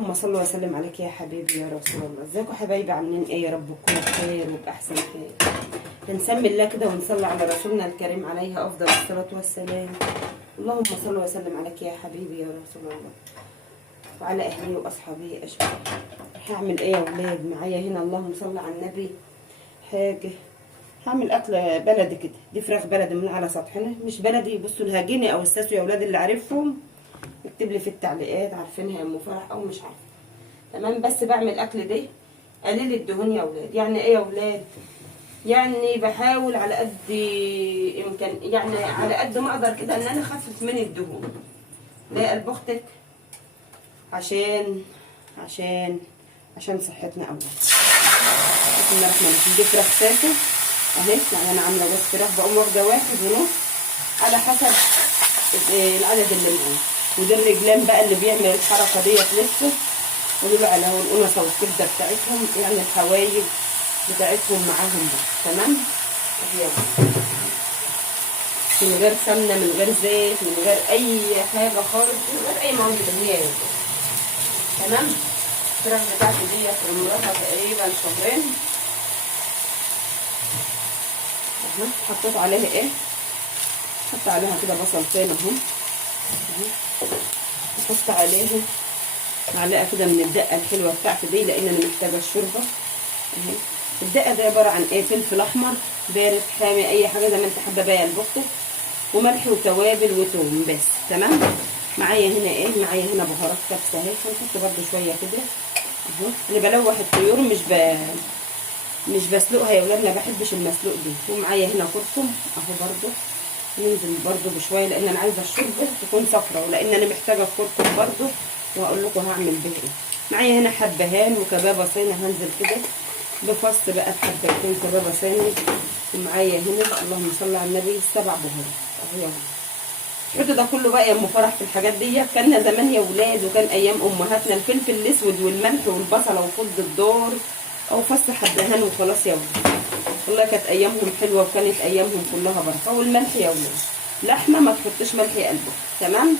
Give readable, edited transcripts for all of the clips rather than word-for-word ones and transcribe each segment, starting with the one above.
اللهم صل وسلم عليك يا حبيبي يا رسول الله. ازيكم حبايبي، عاملين ايه؟ يا رب تكونوا بخير وباحسن حال. بنسمي الله كده ونصلي على رسولنا الكريم عليه افضل الصلاه والسلام. اللهم صل وسلم عليك يا حبيبي يا رسول الله وعلى اهلي واصحابي اجمعين. هعمل ايه يا ولاد معايا هنا؟ اللهم صل على النبي. حاجه هعمل اكل بلدي كده، دي فراخ بلدي من على سطحنا، مش بلدي. بصوا الهجيني او الساسو يا ولاد، اللي عارفهم اكتب لي في التعليقات عارفينها يا ام فرح او مش عارفه. تمام. بس بعمل اكل ده قليل الدهون يا ولاد. يعني ايه يا ولاد؟ يعني بحاول على قد امكان، يعني على قد ما اقدر كده ان انا اخفف من الدهون. ده قلب اختك عشان صحتنا اولاد. بسم الله الرحمن الرحيم. دي فراخ ساسو اهي، يعني انا عامله بس فراخ، بقوم واخده 1.5 على حسب العدد اللي معايا. ودي الرجلان بقى اللي بيعمل الحركه ديت لسه، ودول على هو الانثى والكبده بتاعتهم، يعني الحوايج بتاعتهم معاهم بقى. تمام. من غير سمنه، من غير زيت، من غير اي حاجه خالص، من غير اي مواد دهنيه. تمام. الفراخ بتاعتي ديت عمرها تقريبا شهرين. حطيت عليها ايه؟ حط عليها كده بصلتين اهو. احط عليها معلقه كده من الدقه الحلوه بتاعتي دي، لان انا محتاجه الشوربه اهي. الدقه دي عباره عن ايه؟ فلفل احمر بارد حامي، اي حاجه زي ما انت حابه بقى يا البخت، وملح وتوابل وثوم بس. تمام. معايا هنا ايه؟ معايا هنا بهارات كبسه اهي، هنحط برده شويه كده اهو. انا بلوح الطيور، مش بسلقها يا ولاد، ما بحبش المسلوق دي. ومعايا هنا كركم اهو برده، ننزل برده بشويه لان انا عايزه الشوربه تكون صفرا، ولان انا محتاجه الكركم برده، وهقول لكم هعمل به ايه. معايا هنا حبهان وكبابه صيني، هنزل كده بفص بقى بحبتين كبابه صيني. ومعايا هنا اللهم صل على النبي 7 بهارات اهو. حطوا ده كله بقى يا ام فرح في الحاجات دي. كنا زمان يا ولاد، وكان ايام امهاتنا الفلفل الاسود والملح والبصله وفض الدار او فص حبهان وخلاص يا ولاد. والله كانت ايامهم حلوه، وكانت ايامهم كلها بركه. والملح يا ولاد، لحمه ما تحطش ملح يا قلبه. تمام.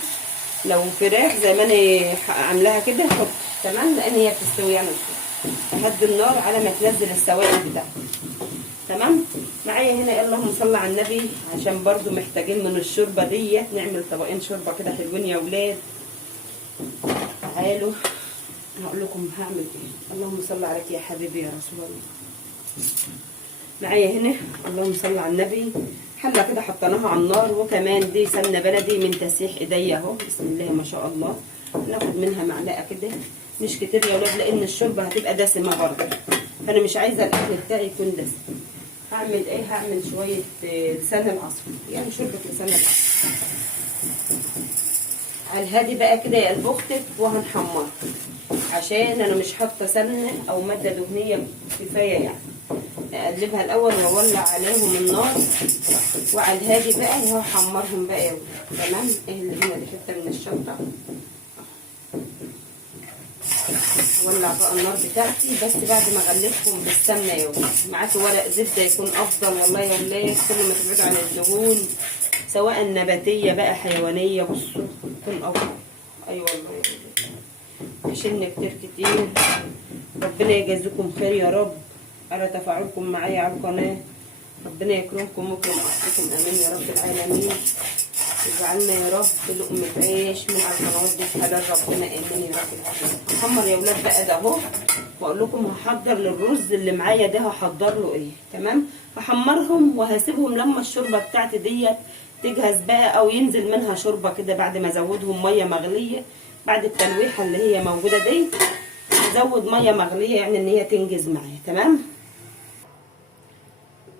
لو فراخ زي ما انا عاملاها كده حط. تمام. لان هي بتستوي يعني كده. هدي النار على ما تنزل السوائل بتاعتها. تمام. معايا هنا اللهم صل على النبي، عشان برضو محتاجين من الشوربه ديت نعمل طبقين شوربه كده حلوين يا ولاد. تعالوا هقول لكم هعمل ايه. اللهم صل عليك يا حبيبي يا رسول الله. معايا هنا اللهم صل على النبي حله كده حطيناها على النار، وكمان دي سمنه بلدي من تسيح ايديا اهو. بسم الله ما شاء الله. ناخد منها معلقه كده، مش كتير يا ولاد، لان الشوربه هتبقى دسمه برضه، فانا مش عايزه الاكل بتاعي يكون دسم. هعمل ايه؟ هعمل شويه لسان العصفور، يعني شوربه لسان العصفور على الهادي بقى كده يا قلب اختك. وهنحمرها عشان انا مش حاطه سمنه او ماده دهنيه كفايه، يعني اقلبها الاول واولع عليهم النار، وعلى الهادي بقى وهحمرهم بقى يا ولاد. تمام. ايه اللي هنا دي حته من الشطه، ولع بقى النار بتاعتي. بس بعد ما اغلفهم بالسمنه يا ولاد، معاكوا ورق زبده يكون افضل والله يا ولاد. كل ما تبعدوا عن الدهون سواء نباتيه بقى حيوانيه، بصوا تكون افضل. ايوه والله يا ولاد، عشان كتير. ربنا يجازيكم خير يا رب على تفاعلكم معايا على القناه. ربنا يكرمكم ويكرم اخوكم، امين يا رب العالمين. اجعلنا يا رب لقمة عيش من على القنوات دي في حلال ربنا، امين يا رب العالمين. هحمر يا ولاد بقى ده اهو، واقول لكم هحضر للرز اللي معايا ده هحضر له ايه. تمام. هحمرهم وهسيبهم لما الشوربه بتاعتي ديت تجهز بقى، او ينزل منها شوربه كده بعد ما ازودهم ميه مغليه. بعد التلويحه اللي هي موجوده دي ازود ميه مغليه، يعني ان هي تنجز معايا. تمام.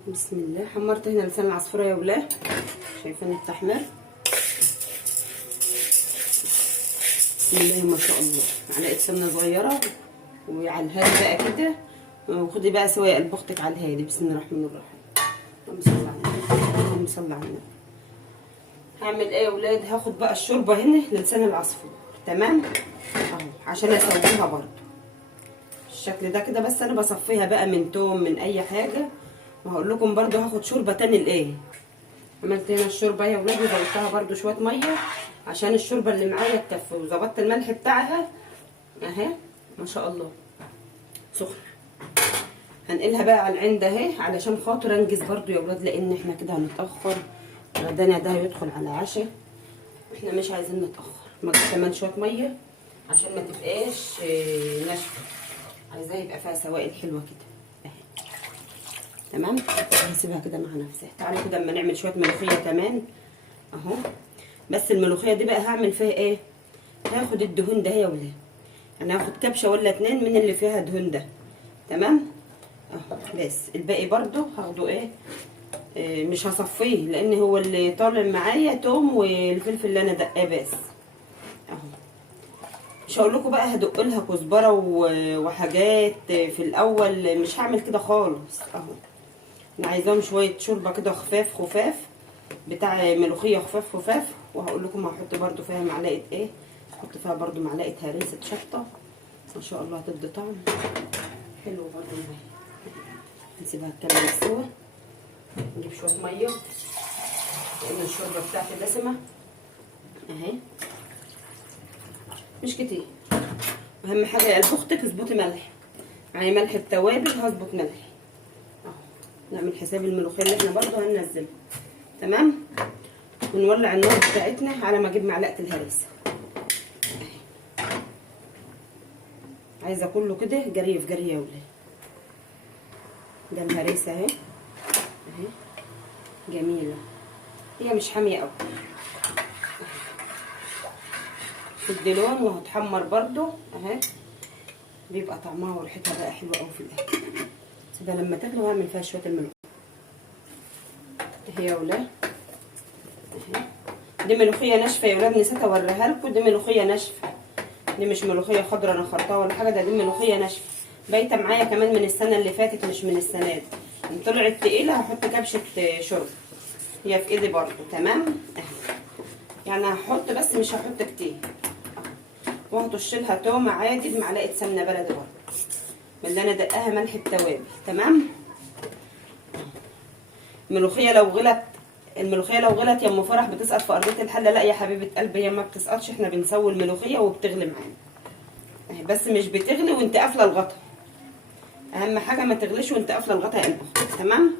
بسم الله. حمرت هنا لسان العصفوره يا ولاد، شايفين التحمير؟ بسم الله ما شاء الله. معلقه سمنه صغيره وعلى الهادي بقى كده. وخدي بقى سواء قلب اختك على الهادي. بسم الله الرحمن الرحيم. اللهم صل على النبي، اللهم صل على النبي. هعمل ايه يا ولاد؟ هاخد بقى الشوربه هنا للسان العصفور. تمام اهو، عشان اسويها برده الشكل ده كده. بس انا بصفيها بقى من توم من اي حاجه. وهقول لكم برده هاخد شوربه تاني لايه. عملت هنا الشوربه يا ولاد، وزودتها برده شويه ميه عشان الشوربه اللي معايا تكفي، وظبطت الملح بتاعها اهي ما شاء الله سخنه. هنقلها بقى على العين ده اهي علشان خاطر انجز برضو يا ولاد، لان احنا كده هنتاخر. غدانا ده هيدخل على عشاء، احنا مش عايزين نتاخر. مجيب كمان شويه ميه عشان ما تبقاش ناشفه، عايزاها يبقى فيها سوائل حلوه كده اهي. تمام، هنسيبها كده مع نفسها. تعالوا كده اما نعمل شويه ملوخيه كمان اهو. بس الملوخيه دي بقى هعمل فيها ايه؟ هاخد الدهون ده يا ولاد، انا هاخد كبشه ولا 2 من اللي فيها دهون ده. تمام اهو. بس الباقي برضو هاخده ايه مش هصفيه، لان هو اللي طالع معايا توم والفلفل اللي انا دقاه بس اهو. مش هقول لكم بقى هدق لها كزبره وحاجات في الاول، مش هعمل كده خالص اهو. انا عايزاهم شويه شوربه كده خفاف خفاف، بتاع ملوخيه خفاف خفاف. وهقول لكم هحط برضو فيها معلقه ايه، هحط فيها برضو معلقه هريسه شطه ما شاء الله، هتدي طعم حلو برضو معايا. هنسيبها تكمل السوا. نجيب شويه ميه لان الشوربه بتاعتي دسمه اهي، مش كتير. اهم حاجه يا قلب اختك اظبطي ملح، يعني ملح التوابل هظبط ملح اهو. نعمل حساب الملوخيه اللي احنا برضو هننزلها. تمام، ونولع النار بتاعتنا على ما اجيب معلقه الهريسه. عايزه كله كده جري في جري يا ولاد. ده الهريسه اهي اهي جميله، هي مش حاميه قوي، تدي لون وهتحمر برضو اهي، بيبقى طعمها وريحتها بقى حلوه قوي في الاكل. سيبها لما تغلي واعمل فيها شويه الملوخيه اهي يا ولاد اهي. دي ملوخيه ناشفه يا ولاد، نسيت اوريها لكم. دي ملوخيه ناشفه، دي مش ملوخيه خضراء انا خرطاها ولا حاجه، ده دي ملوخيه ناشفه بايته معايا كمان من السنه اللي فاتت مش من السنه دي. ان طلعت تقيله هحط كبشه شرب، هي في ايدي برضو. تمام اهي، يعني هحط بس مش هحط كتير. وهطش لها تومه عادي بمعلقه سمنه بلدي برضو من اللي انا دقاها ملح التوابل. تمام. الملوخيه لو غلت يا ام فرح بتسقط في ارضيه الحله. لا يا حبيبه قلبي، هي ما بتسقطش، احنا بنسوي الملوخيه وبتغلي معانا اهي، بس مش بتغلي وانت قافله الغطا. اهم حاجه ما تغليش وانت قافله الغطا يا قلبي. تمام.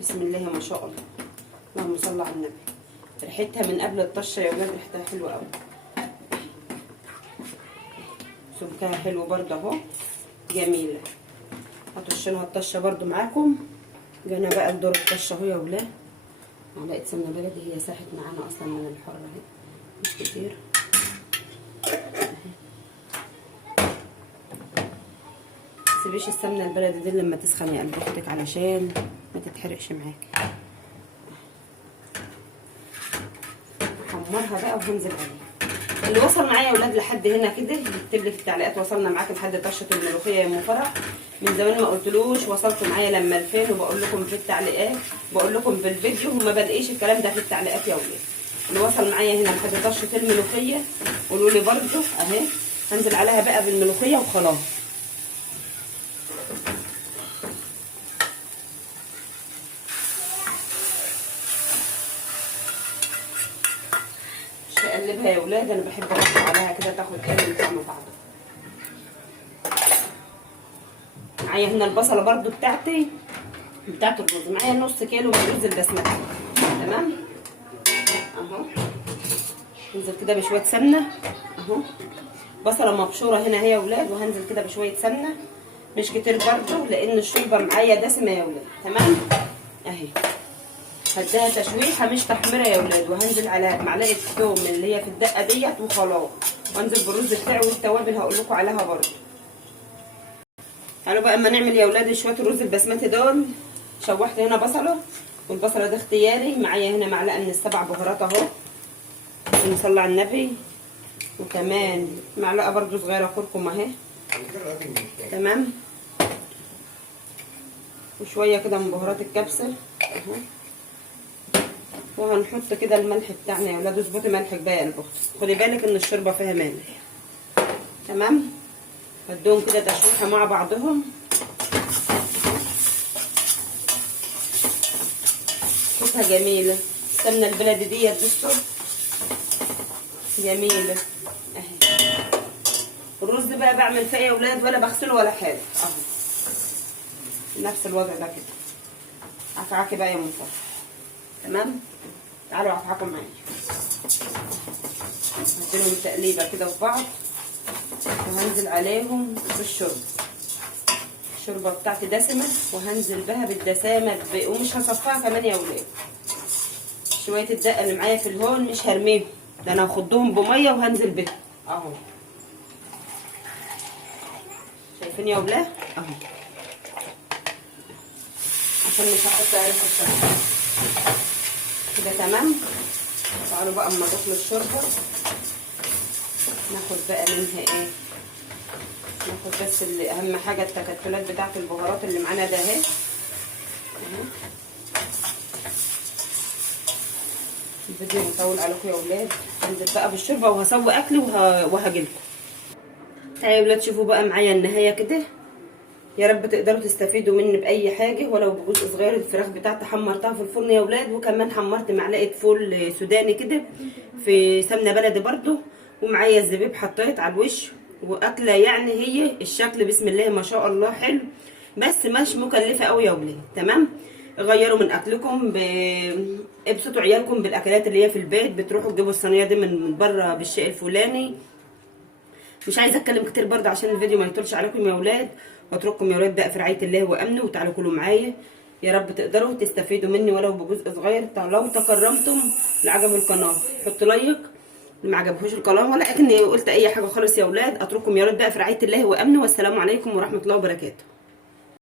بسم الله ما شاء الله، اللهم صل على النبي. ريحتها من قبل الطشه يا ولاد، ريحتها حلوه قوي، سمكها حلو برضه اهو جميله. هطش لها الطشه برضه معاكم. جانا بقى لدور الطشه اهو يا ولاد. معلقه سمنه بلدي، هي ساحت معانا اصلا من الحر اهي، مش كتير. متسيبيش السمنه البلدي دي لما تسخن يا قلب اختك علشان ما تتحرقش معاكي. حمرها بقى وهنزل عليها. اللي وصل معايا يا ولاد لحد هنا كده يكتب لي في التعليقات وصلنا معاك لحد طشه الملوخيه يا ام فرح. من زمان ما قلتلوش وصلتوا معايا لما لفين، وبقول لكم في التعليقات، بقول لكم في الفيديو، وما بلاقيش الكلام ده في التعليقات يا ولاد. اللي وصل معايا هنا لحد طشه الملوخيه قولوا لي برده اهي. هنزل عليها بقى بالملوخيه وخلاص. مش هقلبها يا ولاد، انا بحب احط عليها كده تاخد من طعم بعضها. معايا هنا البصله برده بتاعت الرز، معايا نص كيلو من الرز البسمتي. تمام اهو. انزل كده بشويه سمنه اهو. بصله مبشوره هنا اهي يا ولاد، وهنزل كده بشويه سمنه مش كتير برده لان الشوربه معايا دسمه يا ولاد. تمام اهي. هديها تشويحه مش تحميره يا ولاد، وهنزل على معلقه ثوم اللي هي في الدقه ديت وخلاص، وانزل بالرز بتاعي والتوابل هقول لكم عليها برده. تعالوا بقى اما نعمل يا ولاد شويه الرز البسمتي دول. شوحت هنا بصله، والبصله ده اختياري. معايا هنا معلقه من السبع بهارات اهو، نصلي على النبي، وكمان معلقه برده صغيره كركم اهي. تمام. وشويه كده من بهارات الكبسه اهو. وهنحط كده الملح بتاعنا يا ولاد. اظبطي ملحك بقى يا قلب اختك، خدي بالك ان الشوربه فيها ملح. تمام. هدوهم كده تشويحه مع بعضهم. شوفها جميله السمنه البلدي ديت، بصوا جميله اهي. الرز بقى بعمل فيه يا ولاد ولا بغسله ولا حاجه اهو، نفس الوضع ده كده. عفعاكي بقى يا مصطفى، تمام. تعالوا عفعاكم معايا، هديلهم تقليبه كده في بعض، وهنزل عليهم بالشوربه. الشوربه بتاعتي دسمه وهنزل بها بالدسامه ومش هصفيها كمان يا ولاد. شويه الدقه اللي معايا في الهون مش هرميهم، ده انا هاخدهم بميه وهنزل بهم اهو. شايفين يا ولاد اهو، عشان مش هحط عرق الشوربه كده. تمام. تعالوا بقى اما اضيف له الشوربه، ناخد بقى منها ايه، ناخد بس اللي اهم حاجه التكتلات بتاعه البهارات اللي معانا ده اهي. الفيديو مطول عليكم يا ولاد. هنزل بقى بالشوربه وهسوي اكلي وهجيلكم. تعالوا يا ولاد شوفوا بقى معايا النهايه كده. يا رب تقدروا تستفيدوا مني باي حاجه ولو بجزء صغير. الفراخ بتاعتي حمرتها في الفرن يا ولاد، وكمان حمرت معلقه فول سوداني كده في سمنه بلدي برده، ومعايا الزبيب حطيت على الوش. واكله يعني هي الشكل بسم الله ما شاء الله حلو، بس مش مكلفه قوي يا ولاد. تمام. غيروا من اكلكم، ابسطوا عيالكم بالاكلات اللي هي في البيت. بتروحوا تجيبوا الصينيه دي من بره بالشيء الفلاني. مش عايزه اتكلم كتير برده عشان الفيديو ما يطولش عليكم يا ولاد، واترككم يا ولاد بقى في رعايه الله وامنه. وتعالوا كلوا معايا، يا رب تقدروا تستفيدوا مني ولو بجزء صغير. لو تكرمتم اللي عجبه القناه حطوا لايك، اللي ما عجبهوش القناه ولا اكني قلت اي حاجه خالص يا ولاد. اترككم يا ولاد بقى في رعايه الله وامنه، والسلام عليكم ورحمه الله وبركاته.